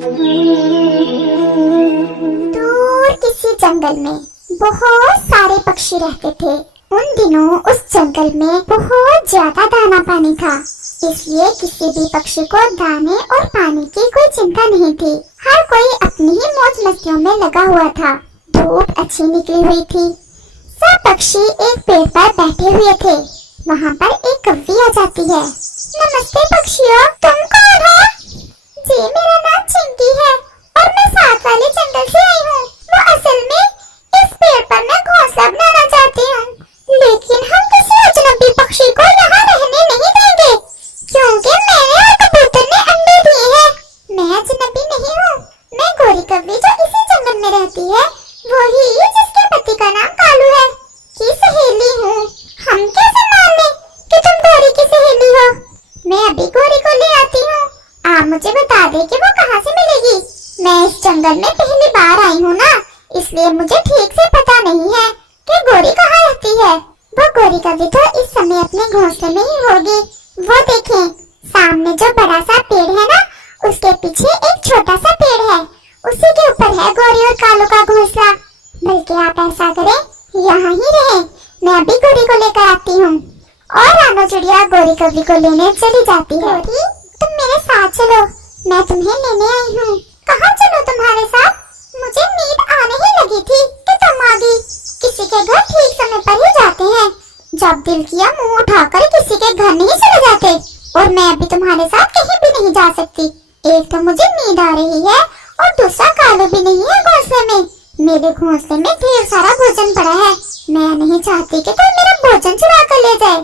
दूर किसी जंगल में बहुत सारे पक्षी रहते थे। उन दिनों उस जंगल में बहुत ज्यादा दाना पानी था, इसलिए किसी भी पक्षी को दाने और पानी की कोई चिंता नहीं थी। हर कोई अपनी ही मौज मस्तियों में लगा हुआ था। धूप अच्छी निकली हुई थी। सब पक्षी एक पेड़ पर बैठे हुए थे। वहाँ पर एक कौवी आ जाती है। नमस्ते पक्षियों, तुम कौन हो? जी, मेरा नाम चिंकी है और मैं साथ वाले जंगल से आई हूँ। वो असल में इस पेड़ पर मैं घोंसला बनाना चाहती हूँ, लेकिन हम किसी अजनबी पक्षी को यहाँ रहने नहीं देंगे, क्योंकि मैंने और कबूतर ने अंडे दिए हैं। मैं अजनबी नहीं हूँ, मैं गोरी कौवी जो इसी जंगल में रहती है, वही जिसके पति का नाम कालू है, की सहेली हूँ। हम कैसे मान लें कि तुम गोरी की सहेली हो? मैं अभी गोरी को ले आती हूँ। आप मुझे बता दे कि वो कहाँ से मिलेगी। मैं इस जंगल में पहली बार आई हूँ ना, इसलिए मुझे ठीक से पता नहीं है कि गोरी कहाँ रहती है। वो गोरी कौवी तो इस समय अपने घोंसले में ही होगी। वो देखें, सामने जो बड़ा सा पेड़ है ना, उसके पीछे एक छोटा सा पेड़ है, उसी के ऊपर है गोरी और कालू का घोंसला। बल्कि आप ऐसा करें, यहाँ ही रहें, मैं अभी गोरी को लेकर आती हूँ। और रानो चिड़िया गोरी कौवी को लेने चली जाती है। गोरी, तुम मेरे साथ चलो, मैं तुम्हें लेने आई हूँ। कहाँ चलो तुम्हारे साथ? मुझे नींद आने ही लगी थी कि तुम आ गई। किसी के घर ठीक समय पर ही जाते हैं, जब दिल किया मुंह उठाकर किसी के घर नहीं चले जाते। और मैं अभी तुम्हारे साथ कहीं भी नहीं जा सकती। एक तो मुझे नींद आ रही है और दूसरा कालू भी नहीं है घोंसले में। मेरे घोंसले में ढेर सारा भोजन पड़ा है, मैं नहीं चाहती कि कोई मेरा भोजन चुरा कर ले जाए।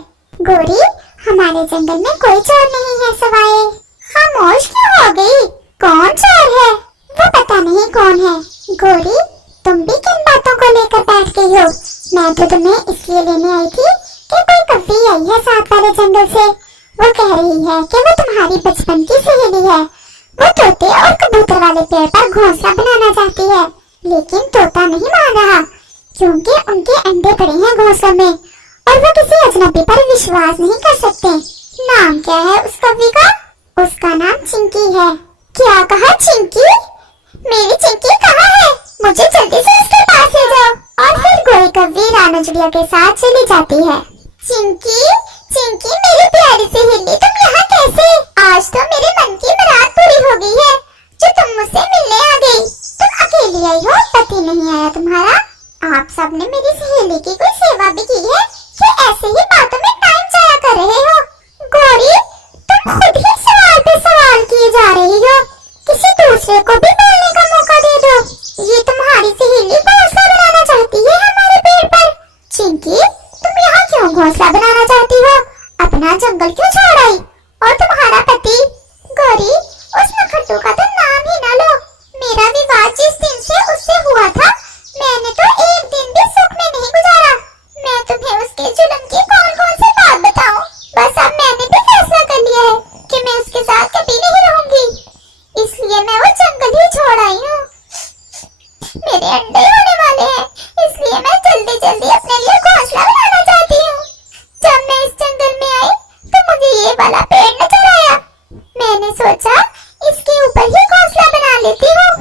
गोरी, हमारे जंगल में कोई चोर नहीं है सवाए। खामोश क्यों हो गई? कौन चोर है? वो पता नहीं कौन है। गोरी, तुम भी किन बातों को लेकर बैठ गई हो? मैं तो तुम्हें इसलिए लेने आई थी कि कोई कौवी आई है साथ वाले जंगल से। वो कह रही है कि वो तुम्हारी बचपन की सहेली है। वो तोते और कबूतर वाले पेड़ पर घोंसला बनाना चाहती है, लेकिन तोता नहीं मान रहा, क्योंकि उनके अंडे पड़े हैं घोंसले में और वो किसी अजनबी पर विश्वास नहीं कर सकते। नाम क्या है उस कौवी का? उसका नाम चिंकी है। क्या कहा, चिंकी? मेरी चिंकी कहाँ है? मुझे जल्दी से उसके पास ले जाओ। और फिर गोरी कौवी रानो चिड़िया के साथ चली जाती है। चिंकी, चिंकी मेरी प्यारी सहेली, तुम यहाँ कैसे? आज तो मेरे मन की मुराद पूरी हो गई है जो तुम मुझसे मिलने आ गई। तुम अकेली आई हो, पति नहीं आया तुम्हारा? आप सबने मेरी सहेली की कोई सेवा भी की है कि ऐसे ही बातों में टाइम जाया कर रहे हो? गोरी, तुम खुद ही सवाल पे सवाल किए जा रही हो। किसी दूसरे को भी बोलने का मौका दे दो। ये तुम्हारी सहेली घोंसला बनाना चाहती है हमारे पेड़ पर। चिंकी, तुम यहाँ क्यों घोंसला बनाना चाहती हो? अपना जंगल क्यों छोड़ आई? और तुम्हारा पति? गोरी, उस नखट्टू का तो नाम ही ना लो। मेरा विवाह जिस दिन से उससे हुआ था, मैंने तो एक दिन भी सुख में नहीं गुजारा। मैं तुम्हें उसके जुल्म की कौन कौन सी बात बताऊं? बस अब मैंने भी फैसला कर लिया है कि मैं उसके साथ कभी नहीं रहूंगी, इसलिए मैं वो जंगल ही छोड़ आई हूँ। मेरे अंडे होने वाले हैं, इसलिए मैं जल्दी जल्दी अपने लिए घोंसला बनाना चाहती हूँ। जब मैं इस जंगल में आई तो मुझे ये वाला पेड़ नजर आया। मैंने सोचा इसके ऊपर ही घोंसला बना लेती हूँ,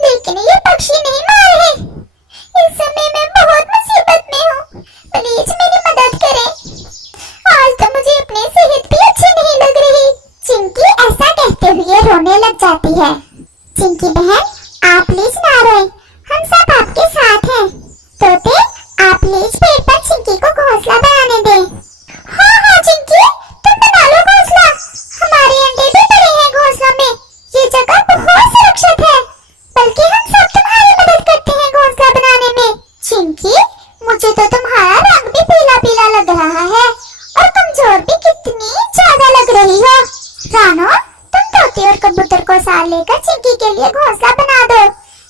लेकिन ये पक्षी नहीं मान रहे। इस समय मैं बहुत मुसीबत में हूँ, प्लीज मेरी मदद करें। आज तो मुझे अपनी सेहत भी अच्छी नहीं लग रही। चिंकी ऐसा कहते हुए रोने लग जाती है। चिंकी बहन, आप प्लीज ना रोएं, हम सब आपके साथ हैं। तोते, आप प्लीज पेड़ पर चिंकी को घोंसला बनाने दें। हाँ हाँ चिंकी, तुम बना लो घोंसला। हमारे अंडे भी पड़े हैं घोंसला में, ये जगह बहुत सुरक्षित है। बल्कि हम सब तुम्हारी मदद करते हैं घोंसला बनाने में। चिंकी, मुझे तो तुम्हारा रंग भी पीला पीला लग रहा है और कमजोर भी कितनी ज्यादा लग रही हो। रानो, तुम तोते और कबूतर को साथ लेकर चिंकी के लिए घोंसला बना दो।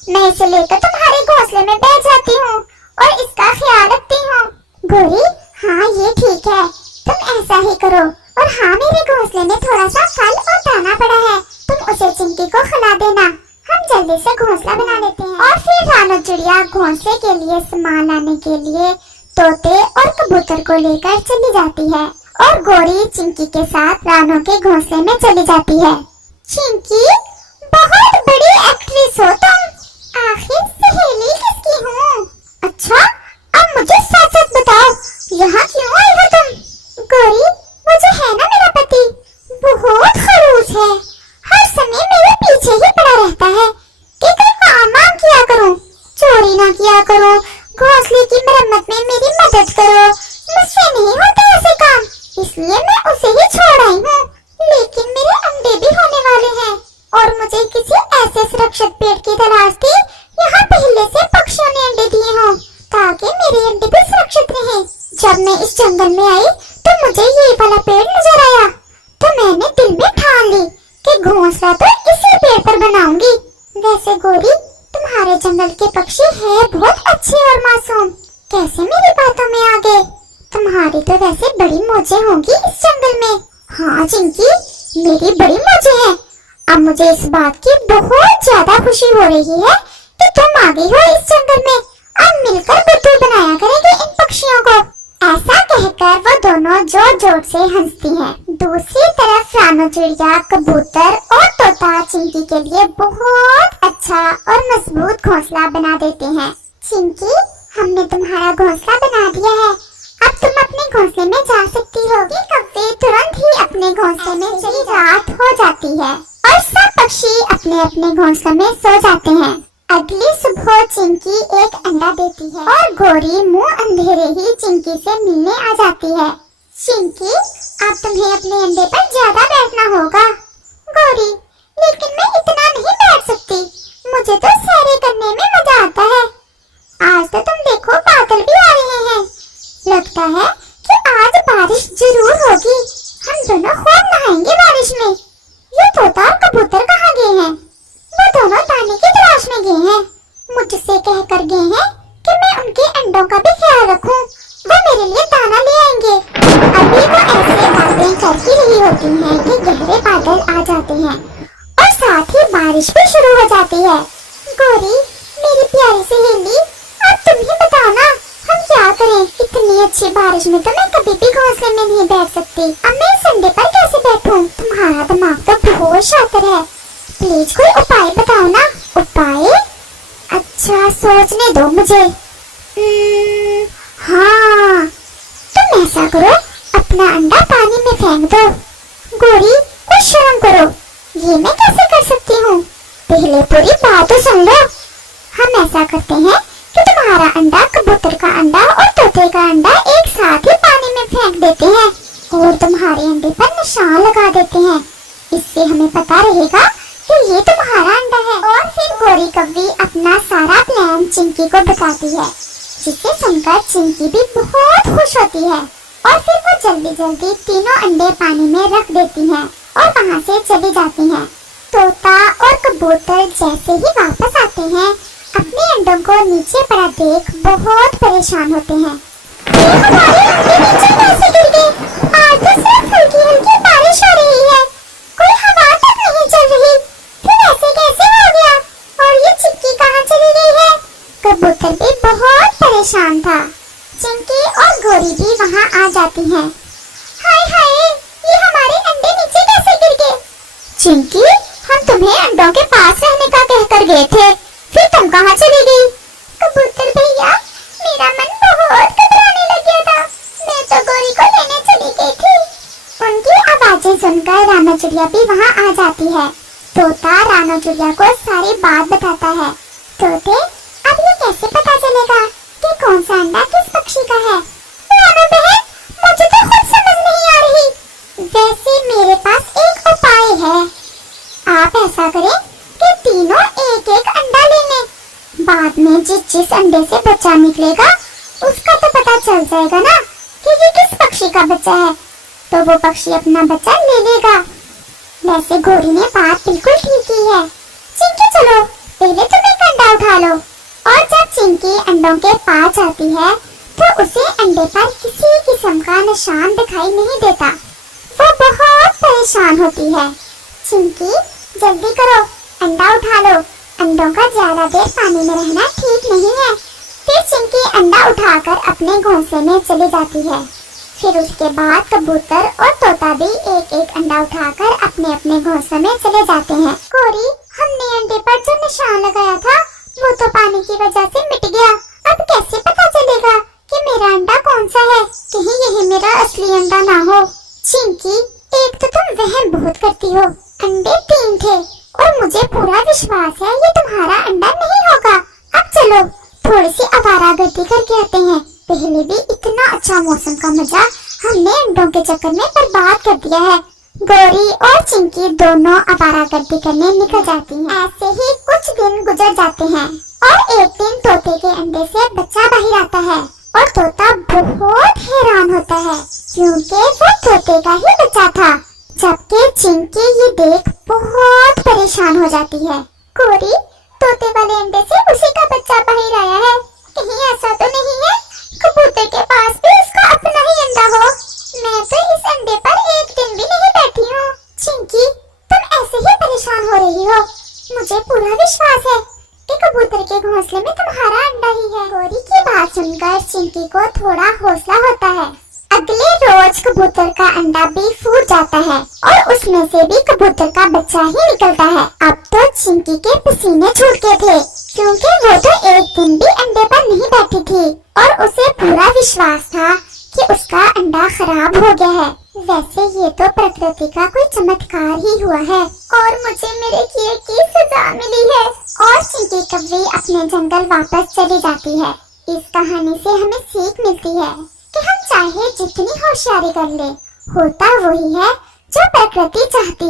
मैं इसे लेकर तुम्हारे घोंसले में बैठ जाती हूँ और इसका ख्याल रखती हूँ। गोरी, हाँ ये ठीक है, तुम ऐसा ही करो। और हाँ, मेरे घोंसले में थोड़ा सा फल और दाना पड़ा है, तुम उसे चिंकी को खिला देना। हम जल्दी से घोंसला बना लेते हैं। और फिर रानो चिड़िया घोंसले के लिए सामान लाने के लिए तोते और कबूतर को लेकर चली जाती है और गोरी चिंकी के साथ रानो के घोंसले में चली जाती है। चिंकी, बहुत करो, घोंसले की मरम्मत में मेरी मदद करो। मुझसे नहीं होते ऐसे काम, इसलिए मैं उसे ही छोड़ आई हूँ। लेकिन मेरे अंडे भी होने वाले हैं और मुझे किसी ऐसे सुरक्षित पेड़ की तलाश थी यहाँ पहले से पक्षियों ने अंडे दिए हों, ताकि मेरे अंडे भी सुरक्षित रहें। जब मैं इस जंगल में आई तो मुझे ये वाला पेड़ नजर आया, तो मैंने दिल में ठान ली कि घोंसला तो इसी पेड़ पर बनाऊंगी। वैसे गोरी, तुम्हारे जंगल के पक्षी है बहुत अच्छे और मासूम, कैसे मेरी बातों में आ गए? तुम्हारी तो वैसे बड़ी मौजें होंगी इस जंगल में। हाँ चिंकी, मेरी बड़ी मौजें हैं। अब मुझे इस बात की बहुत ज्यादा खुशी हो रही है कि तुम आ गई हो इस जंगल में। अब मिलकर बुद्धू बनाया करेंगे इन पक्षियों को। ऐसा कहकर वो दोनों जोर जोर से हंसती हैं। दूसरी तरफ रानो चिड़िया, कबूतर और तोता चिंकी के लिए बहुत अच्छा और मजबूत घोंसला बना देते हैं। चिंकी, हमने तुम्हारा घोंसला बना दिया है, अब तुम अपने घोंसले में जा सकती होगी। कव्वे तुरंत ही अपने घोंसले में चली रात हो जाती है और सब पक्षी अपने अपने घोंसले में सो जाते हैं। अगली सुबह चिंकी एक अंडा देती है और गोरी मुंह अंधेरे ही चिंकी से मिलने आ जाती है। चिंकी, अब तुम्हें अपने अंडे पर ज्यादा बैठना होगा। गोरी, लेकिन मैं इतना नहीं बैठ सकती, मुझे तो सैरे करने में मजा आता है। आज तो तुम देखो बादल भी आ रहे हैं, लगता है कि आज बारिश जरूर होगी। हम दोनों खूब नहाएंगे बारिश में। ये तोता और कबूतर कहाँ गए हैं? वो दोनों दाने की तलाश में गए हैं। मुझसे कह कर गए हैं कि मैं उनके अंडों का भी ख्याल रखूं। वो मेरे लिए दाना ले आएंगे। अभी वो ऐसे बातें कर ही रही होती हैं कि गहरे बादल आ जाते हैं और साथ ही बारिश भी शुरू हो जाती है। गोरी, मेरी प्यारी सहेली, अब तुम ही बताओ ना, हम क्या करें? इतनी अच्छी बारिश में तो मैं कभी भी घोंसले में नहीं बैठ सकती। अब मैं इस अंडे पर कैसे बैठूं? तुम्हारा दिमाग तो बहुत शातिर है, प्लीज कोई उपाय बताओ ना। उपाय? अच्छा, सोचने दो मुझे। हाँ, तुम ऐसा करो, अपना अंडा पानी में फेंक दो। गोरी, कुछ शर्म करो, ये मैं कैसे कर सकती हूँ? पहले पूरी बात तो सुन लो। हम ऐसा करते हैं कि तुम्हारा अंडा, कबूतर का अंडा और तोते का अंडा एक साथ ही पानी में फेंक देते हैं और तुम्हारे अंडे पर निशान लगा देते हैं। इससे हमें पता रहेगा कि ये तुम्हारा अंडा है। और फिर गोरी कव्वी अपना सारा प्लान चिंकी को बताती है, जिसे सुनकर चिंकी भी बहुत खुश होती है और फिर वो जल्दी जल्दी तीनों अंडे पानी में रख देती हैं और वहाँ से चली जाती हैं। तोता और कबूतर जैसे ही वापस आते हैं, अपने अंडों को नीचे पड़ा देख बहुत परेशान होते हैं। ये हमारे अंडे नीचे कैसे गिर गए? आज तो सिर्फ हल्की हल्की बारिश हो रही है, कोई हवा तक नहीं चल रही, फिर ऐसे कैसे हो गया? और ये चिक्की कहाँ चली गई है? कबूतर भी बहुत परेशान था। चिंकी और गोरी भी वहाँ आ जाती हैं। हाय हाय, ये हमारे अंडे नीचे कैसे गिर गए? चिंकी, हम तुम्हें अंडों के पास रहने का कहकर गए थे, फिर तुम कहाँ चली गई? कबूतर भैया, मेरा मन बहुत घबराने लग गया था, मैं तो गोरी को लेने चली गई थी। उनकी आवाजें सुनकर रानो चिड़िया भी वहाँ आ जाती है। तोता रानो चिड़िया को सारी बात बताता है। तोते, अब ये कैसे पता चलेगा कि कौन सा अंडा किस पक्षी का है? रानो बहन, मुझे तो खुद समझ नहीं आ रही। वैसे मेरे पास एक उपाय है। आप ऐसा करें कि तीनों एक एक अंडा ले लें, बाद में जिस अंडे से बच्चा निकलेगा उसका तो पता चल जाएगा ना कि ये किस पक्षी का बच्चा है, तो वो पक्षी अपना बच्चा ले लेगा। वैसे गोरी ने बात बिल्कुल ठीक की है। चिंकी, चलो पहले तुम एक अंडा उठा लो। और जब चिंकी अंडों के पास आती है तो उसे अंडे पर किसी किस्म का निशान दिखाई नहीं देता। वो बहुत परेशान होती है। चिंकी, जल्दी करो, अंडा उठा लो, अंडों का ज्यादा देर पानी में रहना ठीक नहीं है। फिर चिंकी अंडा उठाकर अपने घोंसले में चली जाती है। फिर उसके बाद कबूतर और तोता भी एक एक अंडा उठाकर अपने अपने घोंसले में चले जाते हैं। गोरी, हमने अंडे पर जो निशान लगाया था वो तो पानी की वजह से मिट गया। अब कैसे पता चलेगा कि मेरा अंडा कौन सा है? कहीं यही मेरा असली अंडा ना हो। चिंकी, एक तो तुम वहम बहुत करती हो। अंडे 3 थे और मुझे पूरा विश्वास है ये तुम्हारा अंडा नहीं होगा। अब चलो थोड़ी सी आवारागर्दी करके आते हैं। पहले भी इतना अच्छा मौसम का मजा हमने अंडों के चक्कर में बर्बाद कर दिया है। गौरी और चिंकी दोनों आवारागर्दी करने निकल जाती हैं। ऐसे ही कुछ दिन गुजर जाते हैं और एक दिन तोते के अंडे से बच्चा बाहर आता है और तोता बहुत हैरान होता है क्योंकि वो तोते का ही बच्चा था। जबकि चिंकी ये देख बहुत परेशान हो जाती है। गौरी, तोते वाले अंडे से उसी का बच्चा बाहर आया है, कहीं ऐसा तो नहीं है कबूतर के पास भी उसका अपना ही अंडा हो? मैं तो इस अंडे पर एक दिन भी नहीं बैठी हूँ। चिंकी, तुम ऐसे ही परेशान हो रही हो। मुझे पूरा विश्वास है कि कबूतर के घोंसले में तुम्हारा अंडा ही है। गौरी की बात सुनकर चिंकी को थोड़ा हौसला होता है। अगले रोज कबूतर का अंडा भी फूट जाता है और उसमें से भी कबूतर का बच्चा ही निकलता है। अब तो चिंकी के पसीने छूट गए थे क्योंकि वो तो एक दिन भी अंडे पर नहीं बैठी थी और उसे पूरा विश्वास था कि उसका अंडा खराब हो गया है। वैसे ये तो प्रकृति का कोई चमत्कार ही हुआ है और मुझे मेरे किए की सजा मिली है। और चिंकी कव्वी अपने जंगल वापस चली जाती है। इस कहानी से हमें सीख मिलती है कि हम चाहे जितनी होशियारी कर ले, होता वही है जो प्रकृति चाहती है।